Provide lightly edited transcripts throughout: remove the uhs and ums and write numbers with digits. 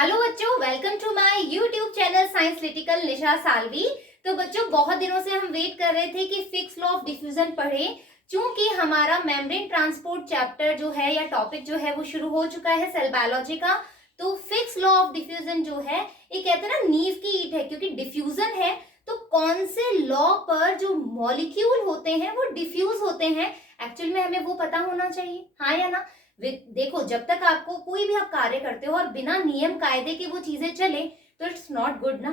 Hello बच्चों, welcome to my YouTube channel science लिटिकल निशा सालवी। तो बच्चों, बहुत दिनों से हम वेट कर रहे थे कि फिक्स लॉ ऑफ डिफ्यूजन पढ़े, क्योंकि हमारा मेम्ब्रेन ट्रांसपोर्ट चैप्टर जो है या टॉपिक जो है वो शुरू हो चुका है सेल बायोलॉजी का। तो फिक्स लॉ ऑफ डिफ्यूजन जो है ये कहते हैं ना नींव की ईंट है, क्योंकि डिफ्यूजन है तो कौन से लॉ पर जो मॉलिक्यूल होते हैं वो डिफ्यूज होते हैं, एक्चुअल में हमें वो पता होना चाहिए, हाँ या ना। देखो, जब तक आपको कोई भी आप कार्य करते हो और बिना नियम कायदे के वो चीजें चले तो इट्स नॉट गुड ना।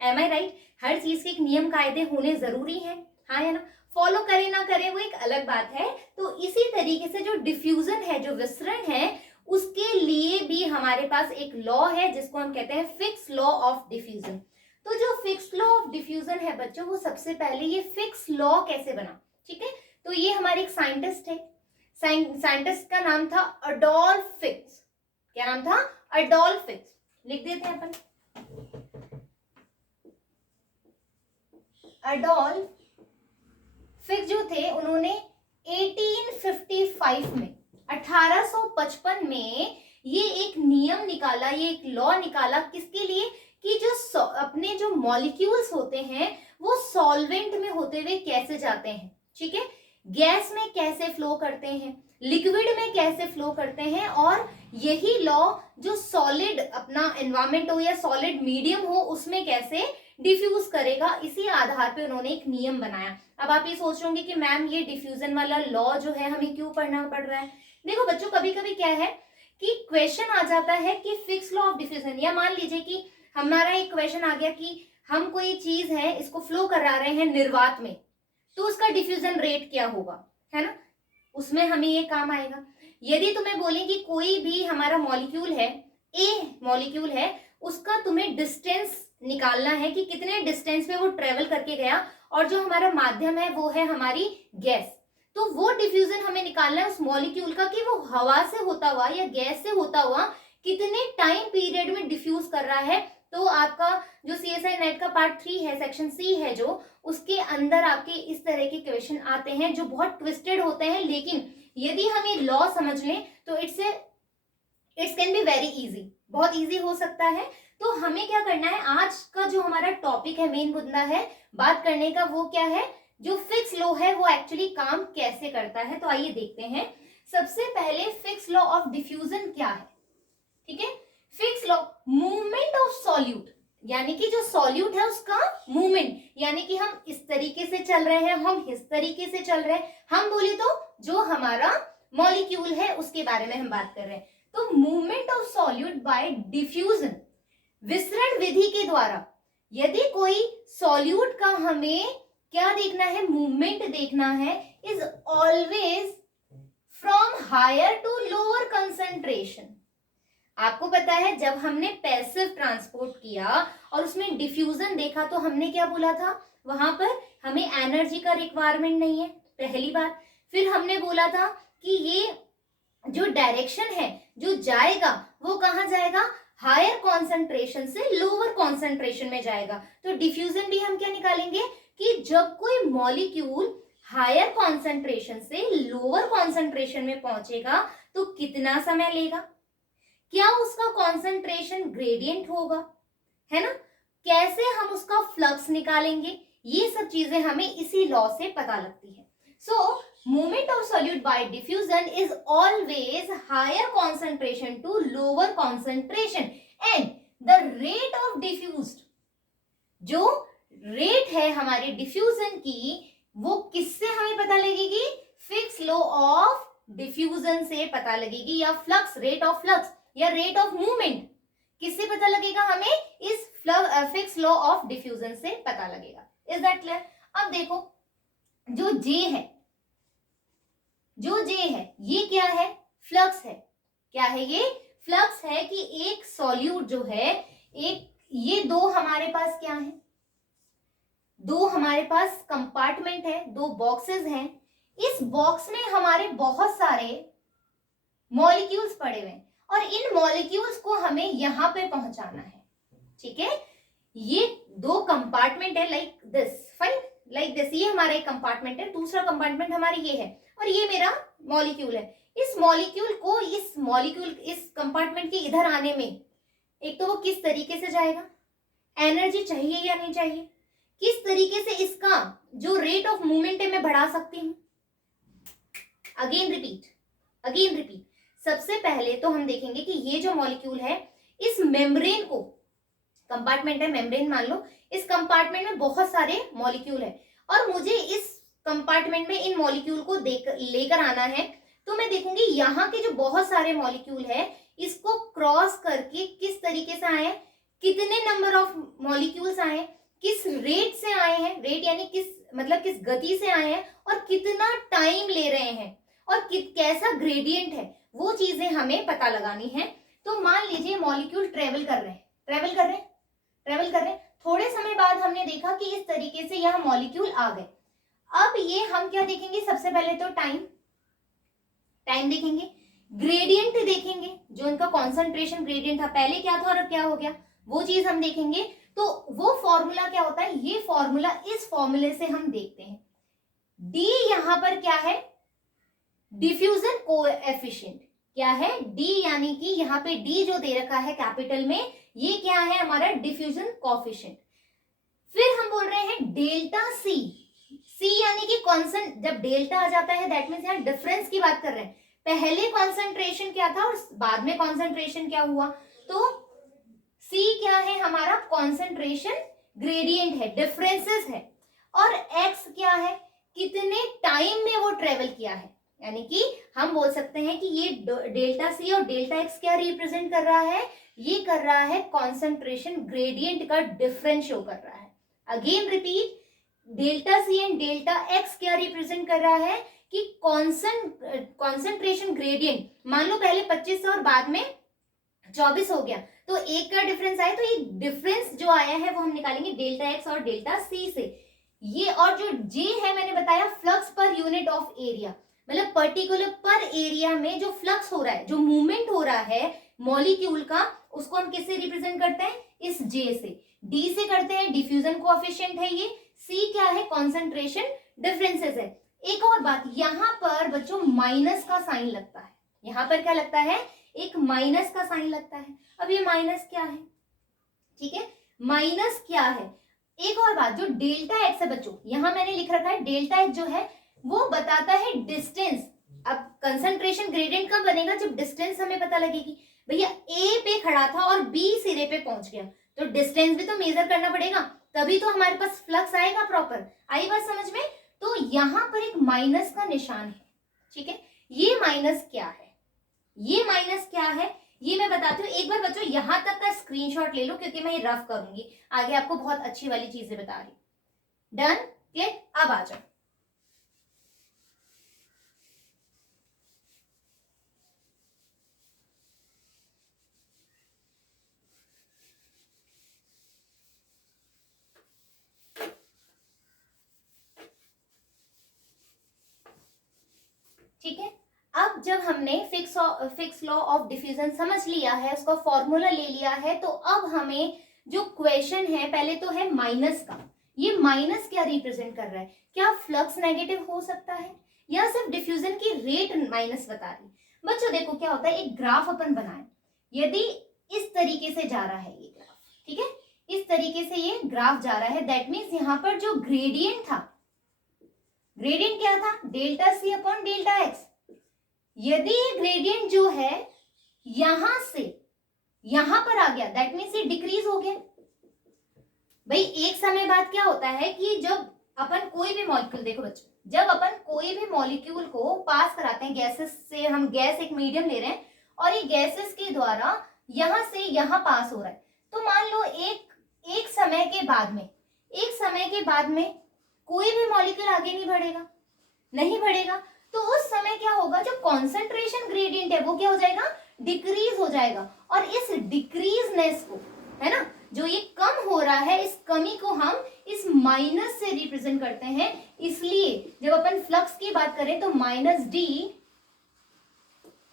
एम आई राइट? हर चीज के एक नियम कायदे होने जरूरी है, हाँ या ना। फॉलो करे ना करे वो एक अलग बात है। तो इसी तरीके से जो डिफ्यूजन है, जो विसरण है, उसके लिए भी हमारे पास एक लॉ है जिसको हम कहते हैं फिक्स लॉ ऑफ डिफ्यूजन। तो जो फिक्स लॉ ऑफ डिफ्यूजन है बच्चों, वो सबसे पहले ये फिक्स लॉ कैसे बना, ठीक है। तो ये हमारे एक साइंटिस्ट है, साइंटिस्ट का नाम था अडोल्फ फिक्स। क्या नाम था? Adolf fix. लिख देते हैं अपन, अडोल्फ फिक्स जो थे उन्होंने 1855 में 1855 में ये एक नियम निकाला, ये एक लॉ निकाला, किसके लिए? कि जो अपने जो मॉलिक्यूल्स होते हैं वो सॉल्वेंट में होते हुए कैसे जाते हैं, ठीक है। गैस में कैसे फ्लो करते हैं, लिक्विड में कैसे फ्लो करते हैं, और यही लॉ जो सॉलिड अपना एनवायरमेंट हो या सॉलिड मीडियम हो उसमें कैसे डिफ्यूज करेगा, इसी आधार पे उन्होंने एक नियम बनाया। अब आप ये सोच रहे होंगे कि मैम ये डिफ्यूजन वाला लॉ जो है हमें क्यों पढ़ना पड़ रहा है। देखो बच्चों, कभी कभी क्या है कि क्वेश्चन आ जाता है कि फिक्स लॉ ऑफ डिफ्यूजन, या मान लीजिए कि हमारा एक क्वेश्चन आ गया कि हम कोई चीज है इसको फ्लो करा रहे हैं निर्वात में, तो उसका डिफ्यूजन रेट क्या होगा, है ना। उसमें हमें ये काम आएगा। यदि तुम्हें बोले कि कोई भी हमारा मॉलिक्यूल है, ए मॉलिक्यूल है, उसका तुम्हें डिस्टेंस निकालना है कि कितने डिस्टेंस पे वो ट्रेवल करके गया, और जो हमारा माध्यम है वो है हमारी गैस, तो वो डिफ्यूजन हमें निकालना है उस मॉलिक्यूल का कि वो हवा से होता हुआ या गैस से होता हुआ कितने टाइम पीरियड में डिफ्यूज कर रहा है। तो आपका जो CSI नेट का पार्ट 3 है, सेक्शन C है, जो उसके अंदर आपके इस तरह के क्वेश्चन आते हैं जो बहुत ट्विस्टेड होते हैं, लेकिन यदि हम ये लॉ समझ लें तो it's can be very easy, बहुत इजी हो सकता है। तो हमें क्या करना है, आज का जो हमारा टॉपिक है, मेन मुद्दा है बात करने का, वो क्या है, जो फिक्स लॉ है वो एक्चुअली काम कैसे करता है। तो आइए देखते हैं। सबसे पहले फिक्स लॉ ऑफ डिफ्यूजन क्या है, ठीक है। Fix law, movement of solute, यानी कि जो सॉल्यूट है उसका मूवमेंट, यानी कि हम इस तरीके से चल रहे हैं, हम इस तरीके से चल रहे हैं, हम बोले तो जो हमारा मॉलिक्यूल है उसके बारे में हम बात कर रहे हैं। तो movement of solute bye diffusion, विसरण विधि के द्वारा, यदि कोई सॉल्यूट का हमें क्या देखना है, मूवमेंट देखना है, is always from higher to lower concentration. आपको पता है जब हमने पैसिव ट्रांसपोर्ट किया और उसमें डिफ्यूजन देखा तो हमने क्या बोला था, वहां पर हमें एनर्जी का रिक्वायरमेंट नहीं है, पहली बात। फिर हमने बोला था कि ये जो डायरेक्शन है जो जाएगा वो कहाँ जाएगा, हायर कॉन्सेंट्रेशन से लोअर कॉन्सेंट्रेशन में जाएगा। तो डिफ्यूजन भी हम क्या निकालेंगे कि जब कोई मॉलिक्यूल हायर कॉन्सेंट्रेशन से लोअर कॉन्सेंट्रेशन में पहुंचेगा तो कितना समय लेगा, क्या उसका कॉन्सेंट्रेशन ग्रेडियंट होगा, है ना, कैसे हम उसका फ्लक्स निकालेंगे, ये सब चीजें हमें इसी लॉ से पता लगती है। सो movement of solute by diffusion is always higher concentration to lower concentration and the rate of diffused, जो रेट है हमारे डिफ्यूजन की वो किससे हमें पता लगेगी, फिक्स लॉ ऑफ डिफ्यूजन से पता लगेगी, या फ्लक्स, रेट ऑफ फ्लक्स या रेट ऑफ मूवमेंट किससे पता लगेगा, हमें इस फिक्स लॉ ऑफ डिफ्यूजन से पता लगेगा। Is that clear? अब देखो, जो जे है, जो जे है ये क्या है, फ्लक्स है। क्या है ये? फ्लक्स है कि एक सॉल्यूट जो है, एक ये दो हमारे पास क्या है, दो हमारे पास कंपार्टमेंट है, दो बॉक्सेस हैं, इस बॉक्स में हमारे बहुत सारे मॉलिक्यूल्स पड़े हुए हैं और इन मॉलिक्यूल्स को हमें यहां पे पहुंचाना है, ठीक है। ये दो कंपार्टमेंट है, like this, fine, like this, ये हमारा एक कंपार्टमेंट है, दूसरा कंपार्टमेंट हमारी ये है, और ये मेरा मॉलिक्यूल है। इस मॉलिक्यूल को इस कंपार्टमेंट के इधर आने में एक तो वो किस तरीके से जाएगा, एनर्जी चाहिए या नहीं चाहिए, किस तरीके से इसका जो रेट ऑफ मूवमेंट है मैं बढ़ा सकती हूँ। Again repeat. सबसे पहले तो हम देखेंगे कि ये जो मॉलिक्यूल है, इस मेम्ब्रेन को, कंपार्टमेंट है, मेम्ब्रेन मान लो, इस कंपार्टमेंट में बहुत सारे मॉलिक्यूल है और मुझे इस कंपार्टमेंट में इन मॉलिक्यूल को लेकर आना है। तो मैं देखूंगी यहाँ के जो बहुत सारे मॉलिक्यूल है इसको क्रॉस करके किस तरीके से आए, कितने नंबर ऑफ मॉलिक्यूल्स आए, किस रेट से आए हैं, रेट यानी किस गति से आए हैं और कितना टाइम ले रहे हैं और कैसा ग्रेडियंट है, वो चीजें हमें पता लगानी है। तो मान लीजिए मॉलिक्यूल ट्रेवल कर रहे हैं, थोड़े समय बाद हमने देखा कि इस तरीके से यहाँ मॉलिक्यूल आ गए। अब ये हम क्या देखेंगे, सबसे पहले तो टाइम देखेंगे, ग्रेडियंट देखेंगे, जो इनका कॉन्सेंट्रेशन ग्रेडियंट था, पहले क्या था और अब क्या हो गया, वो चीज हम देखेंगे। तो वो फॉर्मूला क्या होता है, ये फॉर्मूला, इस फॉर्मूले से हम देखते हैं डी यहां पर क्या है, डिफ्यूजन कोएफिशिएंट क्या है, डी, यानी कि यहाँ पे डी जो दे रखा है कैपिटल में, ये क्या है हमारा डिफ्यूजन कोएफिशिएंट। फिर हम बोल रहे हैं डेल्टा सी, यानी कि कॉन्सेंट, जब डेल्टा आ जाता है दैट मींस यहाँ डिफरेंस की बात कर रहे हैं, पहले कॉन्सेंट्रेशन क्या था और बाद में कॉन्सेंट्रेशन क्या हुआ। तो C क्या है हमारा, कॉन्सेंट्रेशन ग्रेडियंट है, डिफरेंसेस है, और X क्या है, कितने टाइम में वो ट्रेवल किया है। यानी कि हम बोल सकते हैं कि ये डेल्टा C और डेल्टा X क्या रिप्रेजेंट कर रहा है, ये कर रहा है कॉन्सेंट्रेशन ग्रेडियंट का डिफरेंस शो कर रहा है। Again repeat, delta C and delta X क्या रिप्रेजेंट कर रहा है कि कॉन्सेंट्रेशन ग्रेडियंट, मान लो पहले 25 और बाद में 24 हो गया, तो एक का डिफरेंस आया, तो ये डिफरेंस जो आया है वो हम निकालेंगे डेल्टा एक्स और डेल्टा सी से। ये और जो जे है मैंने बताया flux per unit of area, मतलब पर्टिकुलर पर एरिया में जो फ्लक्स हो रहा है, जो मूवमेंट हो रहा है मॉलिक्यूल का, उसको हम किससे रिप्रेजेंट करते हैं, इस जे से। डी से करते हैं डिफ्यूजन कोएफिशिएंट है ये, सी क्या है, कॉन्सेंट्रेशन डिफरेंसेस है। एक और बात, यहाँ पर बच्चों माइनस का साइन लगता है, यहाँ पर क्या लगता है, एक माइनस का साइन लगता है। अब ये माइनस क्या है, ठीक है, माइनस क्या है। एक और बात, जो डेल्टा एक्स है बच्चों, यहां मैंने लिख रखा है डेल्टा एक्स जो है वो बताता है डिस्टेंस। अब कंसंट्रेशन ग्रेडियंट कब बनेगा, जब डिस्टेंस हमें पता लगेगी। भैया ए पे खड़ा था और बी सिरे पे पहुंच गया, तो डिस्टेंस भी तो मेजर करना पड़ेगा, तभी तो हमारे पास फ्लक्स आएगा प्रॉपर। आई बात समझ में। तो यहां पर एक माइनस का निशान है, ठीक है, ये माइनस क्या है, ये माइनस क्या है ये मैं बताती हूँ। एक बार बच्चों यहां तक का स्क्रीनशॉट ले लो, क्योंकि मैं ये रफ करूंगी, आगे आपको बहुत अच्छी वाली चीजें बता रही। डन, क्लियर, अब आ जाओ। ठीक है, अब जब हमने फिक्स लॉ ऑफ डिफ्यूजन समझ लिया है, उसका फॉर्मूला ले लिया है, तो अब हमें जो क्वेश्चन है पहले तो है माइनस का। ये माइनस क्या रिप्रेजेंट कर रहा है, क्या फ्लक्स नेगेटिव हो सकता है या सिर्फ डिफ्यूजन की रेट माइनस बता रही। बच्चों देखो क्या होता है, एक ग्राफ अपन बनाए, यदि इस तरीके से जा रहा है ये ग्राफ, ठीक है, इस तरीके से ये ग्राफ जा रहा है, दैट मीन्स यहाँ पर जो ग्रेडियंट था, ग्रेडियंट क्या था, delta C upon delta X. यदि ये ग्रेडियंट जो है यहां से यहां पर आ गया, दैट मीन्स ये डिक्रीज हो गया। भाई एक समय बाद क्या होता है कि जब अपन कोई भी मॉलिक्यूल, देखो बच्चों, जब अपन कोई भी मॉलिक्यूल को पास कराते हैं गैसेस से, हम गैस एक मीडियम ले रहे हैं और ये गैसेस के द्वारा यहां से यहां पास हो रहा है, तो मान लो एक समय के बाद में कोई भी मॉलिक्यूल आगे नहीं बढ़ेगा, तो उस समय क्या होगा, जो कॉन्सेंट्रेशन ग्रेडियंट है वो क्या हो जाएगा, डिक्रीज हो जाएगा। और इस डिक्रीजनेस को, है ना, जो ये कम हो रहा है, इस कमी को हम इस माइनस से रिप्रेजेंट करते हैं। इसलिए जब अपन फ्लक्स की बात करें तो minus D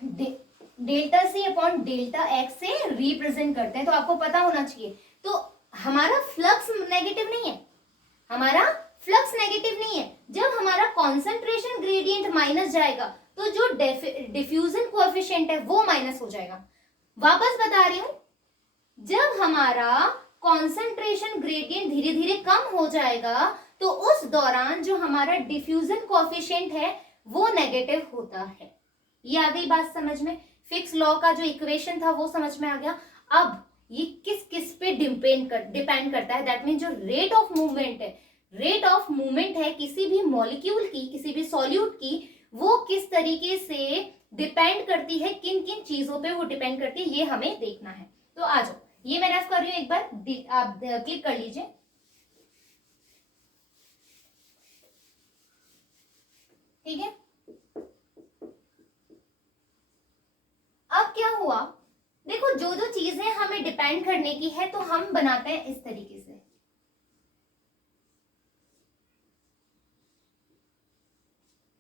delta C upon delta X से रिप्रेजेंट करते हैं। तो आपको पता होना चाहिए, तो हमारा फ्लक्स नेगेटिव नहीं है, जब हमारा कॉन्सेंट्रेशन ग्रेडियंट माइनस जाएगा तो जो डिफ्यूजन कोएफिशिएंट है वो माइनस हो जाएगा। वापस बता रही हूं, हमारा कॉन्सेंट्रेशन ग्रेडियंट धीरे धीरे कम हो जाएगा तो उस दौरान जो हमारा डिफ्यूजन कोएफिशिएंट है वो नेगेटिव होता है। ये आ गई बात समझ में। फिक्स लॉ का जो इक्वेशन था वो समझ में आ गया। अब ये किस किस पे डिपेंड करता है, दैट मीन जो रेट ऑफ मूवमेंट है, रेट ऑफ मूवमेंट है किसी भी मॉलिक्यूल की, किसी भी सॉल्यूट की, वो किस तरीके से डिपेंड करती है, किन किन चीजों पे वो डिपेंड करती है, ये हमें देखना है। तो आ जाओ, ये मैं रफ कर रही हूं, एक बार आप क्लिक कर लीजिए। ठीक है, अब क्या हुआ, देखो जो जो चीजें हमें डिपेंड करने की है तो हम बनाते हैं इस तरीके से।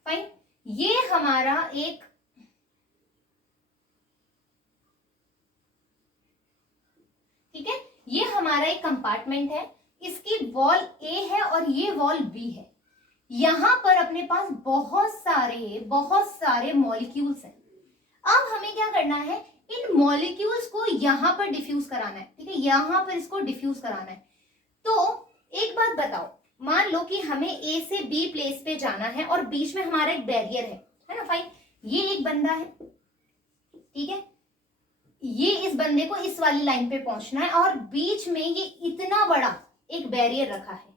फाइन, ये हमारा एक ठीक है, ये हमारा एक कंपार्टमेंट है, इसकी वॉल ए है और ये वॉल बी है। यहां पर अपने पास बहुत सारे मॉलिक्यूल्स हैं। अब हमें क्या करना है, इन मॉलिक्यूल्स को यहां पर डिफ्यूज कराना है। ठीक है, यहां पर इसको डिफ्यूज कराना है। तो एक बात बताओ, मान लो कि हमें ए से बी प्लेस पे जाना है और बीच में हमारा एक बैरियर है ना। फाइन, ये एक बंदा है, ठीक है, ये इस बंदे को इस वाली लाइन पे पहुंचना है और बीच में ये इतना बड़ा एक बैरियर रखा है।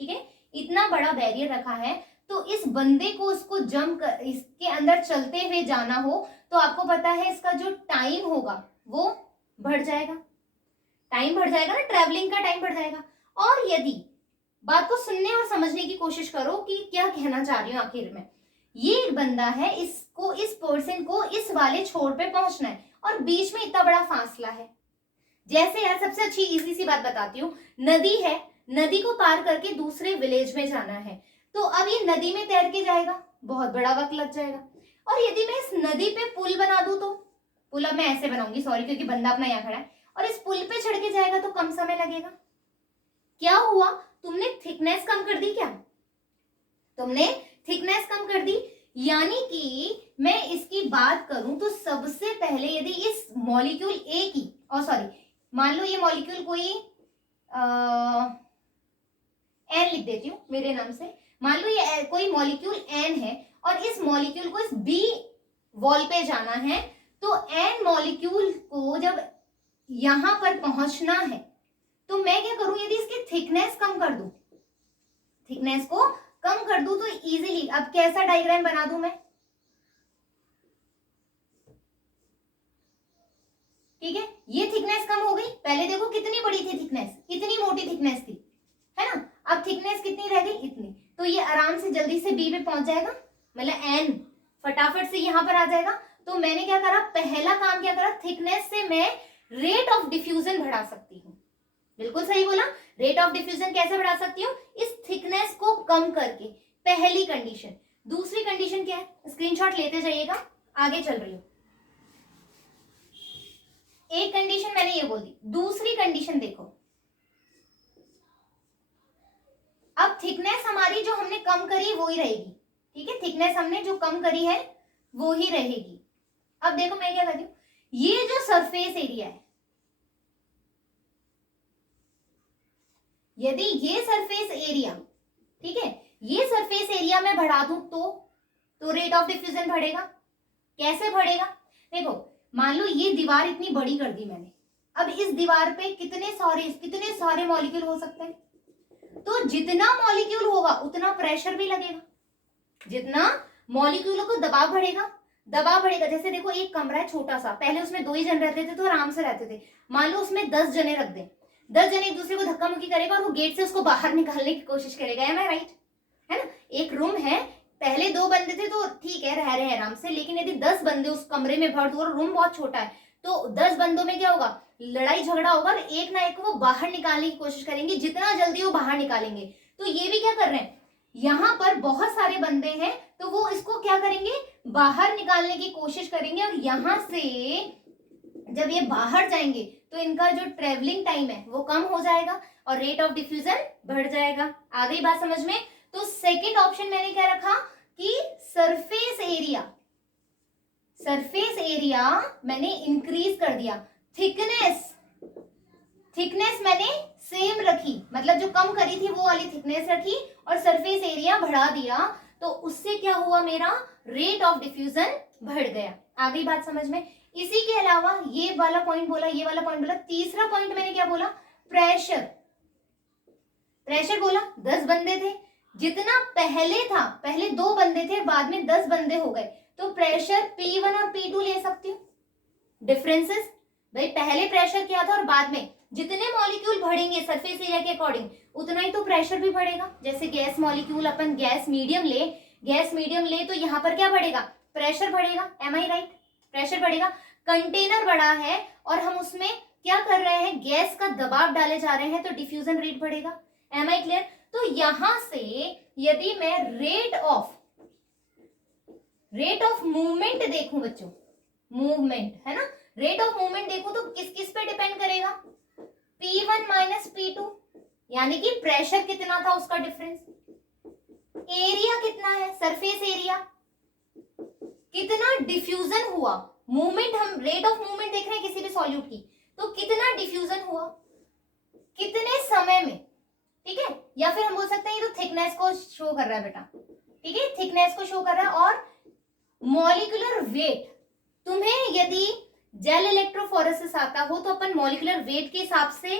ठीक है, इतना बड़ा बैरियर रखा है, तो इस बंदे को इसको जंप कर इसके अंदर चलते हुए जाना हो तो आपको पता है इसका जो टाइम होगा वो बढ़ जाएगा, टाइम बढ़ जाएगा ना, ट्रैवलिंग का टाइम बढ़ जाएगा। और यदि बात को सुनने और समझने की कोशिश करो कि क्या कहना चाह रही हूं आखिर में, ये एक बंदा है, इसको इस पर्सन को इस वाले छोर पे पहुंचना है और बीच में इतना बड़ा फासला है। जैसे यार सबसे अच्छी इजी सी बात बताती हूँ, नदी है, नदी को पार करके दूसरे विलेज में जाना है, तो अब ये नदी में तैर के जाएगा, बहुत बड़ा वक्त लग जाएगा। और यदि मैं इस नदी पे पुल बना दूं तो, पुल अब मैं ऐसे बनाऊंगी सॉरी क्योंकि बंदा अपना यहाँ खड़ा है, और इस पुल पे चढ़ के जाएगा तो कम समय लगेगा। क्या हुआ, तुमने थिकनेस कम कर दी, क्या तुमने थिकनेस कम कर दी। यानी कि मैं इसकी बात करूं तो सबसे पहले यदि इस मॉलिक्यूल ए की, और सॉरी मान लो ये मॉलिक्यूल कोई एन लिख देती हूँ मेरे नाम से, मान लो ये कोई मॉलिक्यूल एन है और इस मॉलिक्यूल को इस बी वॉल पे जाना है, तो एन मॉलिक्यूल को जब यहां पर पहुंचना है तो मैं क्या करूं, यदि इसकी थिकनेस कम कर दूं, थिकनेस को कम कर दूं तो इजीली, अब कैसा डायग्राम बना दूं मैं, ठीक है, ये थिकनेस कम हो गई, पहले देखो कितनी बड़ी थी थिकनेस, कितनी मोटी थिकनेस थी, है ना, अब थिकनेस कितनी रह गई, इतनी, तो ये आराम से जल्दी से बी पे पहुंच जाएगा, मतलब एन फटाफट से यहां पर आ जाएगा। तो मैंने क्या करा, पहला काम क्या करा, थिकनेस से मैं रेट ऑफ डिफ्यूजन बढ़ा सकती हूँ। बिल्कुल सही बोला, रेट ऑफ डिफ्यूजन कैसे बढ़ा सकती हूँ, इस थिकनेस को कम करके, पहली कंडीशन। दूसरी कंडीशन क्या है, स्क्रीनशॉट लेते जाइएगा, आगे चल रही हूँ। एक कंडीशन मैंने ये बोल दी, दूसरी कंडीशन देखो, अब थिकनेस हमारी जो हमने कम करी वो ही रहेगी। ठीक है, थिकनेस हमने जो कम करी है वो ही रहेगी। अब देखो मैं क्या कर रही हूं, ये जो सरफेस एरिया है, यदि ये सरफेस एरिया, ठीक है, ये सरफेस एरिया में बढ़ा दूं तो रेट ऑफ डिफ्यूजन बढ़ेगा। कैसे बढ़ेगा, देखो मान लो ये दीवार इतनी बड़ी कर दी मैंने, अब इस दीवार पे कितने सारे मॉलिक्यूल हो सकते हैं, तो जितना मॉलिक्यूल होगा उतना प्रेशर भी लगेगा, जितना मॉलिक्यूलों को दबाव बढ़ेगा, जैसे देखो एक कमरा है छोटा सा, पहले उसमें 2 ही जन रहते थे तो आराम से रहते थे, मान लो उसमें 10 जने रख दें, 10 जने एक दूसरे को धक्का मुक्की करेगा और वो गेट से उसको बाहर निकालने की कोशिश करेगा, एम आई राइट, है ना। एक रूम है, पहले 2 बंदे थे तो ठीक है रह रहे हैं आराम से, लेकिन यदि 10 बंदे उस कमरे में भर दो और रूम बहुत छोटा है तो 10 बंदों में क्या होगा, लड़ाई झगड़ा होगा और एक ना एक को वो बाहर निकालने की कोशिश करेंगे, जितना जल्दी वो बाहर निकालेंगे। तो ये भी क्या कर रहे हैं, यहाँ पर बहुत सारे बंदे हैं तो वो इसको क्या करेंगे, बाहर निकालने की कोशिश करेंगे, और यहां से जब ये बाहर जाएंगे तो इनका जो ट्रेवलिंग टाइम है वो कम हो जाएगा और रेट ऑफ डिफ्यूजन बढ़ जाएगा। आ गई बात समझ में। तो सेकंड ऑप्शन मैंने क्या रखा कि सरफेस एरिया मैंने इंक्रीज कर दिया, थिकनेस मैंने सेम रखी, मतलब जो कम करी थी वो वाली थिकनेस रखी और सरफेस एरिया बढ़ा दिया, तो उससे क्या हुआ, मेरा रेट ऑफ डिफ्यूजन बढ़ गया। आ गई बात समझ में। इसी के अलावा ये वाला पॉइंट बोला, ये वाला पॉइंट बोला। तीसरा पॉइंट मैंने क्या बोला, प्रेशर। प्रेशर बोला 10 बंदे थे, जितना पहले था, पहले 2 बंदे थे बाद में 10 बंदे हो गए, तो प्रेशर P1 और P2 ले सकती हूँ। डिफरेंसेस भाई, पहले प्रेशर क्या था और बाद में जितने मॉलिक्यूल बढ़ेंगे सरफेस एरिया के अकॉर्डिंग उतना ही तो प्रेशर भी बढ़ेगा। जैसे गैस मॉलिक्यूल, अपन गैस मीडियम ले तो यहाँ पर क्या बढ़ेगा, प्रेशर बढ़ेगा। एम आई राइट, प्रेशर बढ़ेगा। कंटेनर बड़ा है और हम उसमें क्या कर रहे हैं, गैस का दबाव डाले जा रहे हैं, तो डिफ्यूजन रेट बढ़ेगा। Am I clear. तो यहां से यदि मैं रेट ऑफ मूवमेंट देखूं बच्चों, मूवमेंट है ना, रेट ऑफ मूवमेंट देखूं तो किस किस पे डिपेंड करेगा, P1 माइनस P2, यानी कि प्रेशर कितना था उसका डिफरेंस, एरिया कितना है, सरफेस एरिया, कितना डिफ्यूजन हुआ, मूवमेंट, हम रेट ऑफ मूवमेंट देख रहे हैं किसी भी सॉल्यूट की, तो कितना डिफ्यूजन हुआ, कितने समय में, ठीक है। या फिर हम बोल सकते हैं ये तो थिकनेस को शो कर रहा है बेटा, ठीक है, थिकनेस को शो कर रहा है। और मॉलिक्यूलर वेट, तुम्हें यदि जेल इलेक्ट्रोफोरेसिस आता हो तो अपन मॉलिक्यूलर वेट के हिसाब से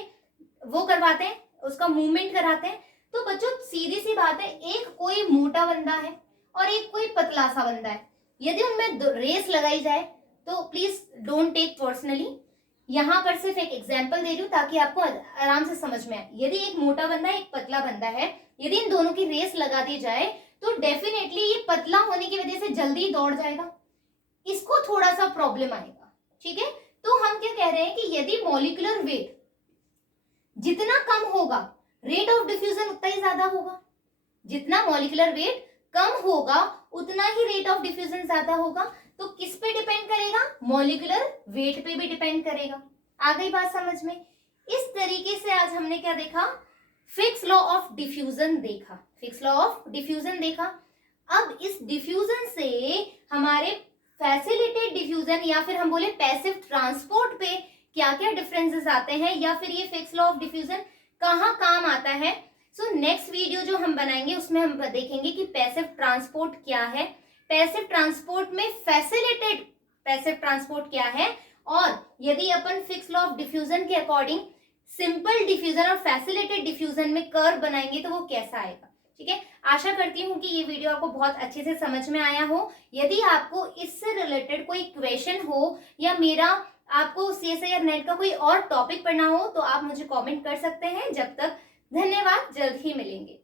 वो करवाते हैं, उसका मूवमेंट कराते हैं। तो बच्चों सीधी सी बात है, एक कोई मोटा बंदा है और एक कोई पतला सा बंदा है, यदि उनमें रेस लगाई जाए तो प्लीज डोंट टेक पर्सनली, यहां पर सिर्फ एक एग्जांपल दे रही हूं ताकि आपको आराम से समझ में आए। यदि एक मोटा बंदा है, एक पतला बंदा है, यदि इन दोनों की रेस लगा दी जाए तो डेफिनेटली ये पतला होने की वजह से जल्दी दौड़ जाएगा, इसको थोड़ा सा प्रॉब्लम आएगा, ठीक है। तो हम क्या कह रहे हैं कि यदि मॉलिक्यूलर वेट जितना कम होगा, रेट ऑफ डिफ्यूजन उतना ही ज्यादा होगा, जितना मॉलिक्यूलर वेट कम होगा उतना ही रेट ऑफ डिफ्यूजन ज्यादा होगा। तो किस पे डिपेंड करेगा, मॉलिक्यूलर वेट पे भी डिपेंड करेगा। आ गई बात समझ में। इस तरीके से आज हमने क्या देखा, फिक्स लॉ ऑफ डिफ्यूजन देखा, फिक्स लॉ ऑफ डिफ्यूजन देखा। अब इस डिफ्यूजन से हमारे फैसिलिटेड डिफ्यूजन या फिर हम बोले पैसिव ट्रांसपोर्ट पे क्या क्या डिफरेंसेस आते हैं, या फिर ये फिक्स लॉ ऑफ डिफ्यूजन कहाँ काम आता है। सो नेक्स्ट वीडियो जो हम बनाएंगे उसमें हम देखेंगे कि पैसिव ट्रांसपोर्ट क्या है, पैसिव ट्रांसपोर्ट में फैसिलिटेड पैसिव ट्रांसपोर्ट क्या है, और यदि अपन फिक्स लॉ ऑफ डिफ्यूजन के अकॉर्डिंग सिंपल डिफ्यूजन और फैसिलिटेड डिफ्यूजन में कर्व बनाएंगे तो वो कैसा आएगा, ठीक है। आशा करती हूँ कि ये वीडियो आपको बहुत अच्छे से समझ में आया हो। यदि आपको इससे रिलेटेड कोई क्वेश्चन हो या मेरा आपको CSIR या नेट का कोई और टॉपिक पढ़ना हो तो आप मुझे कमेंट कर सकते हैं। जब तक धन्यवाद, जल्द ही मिलेंगे।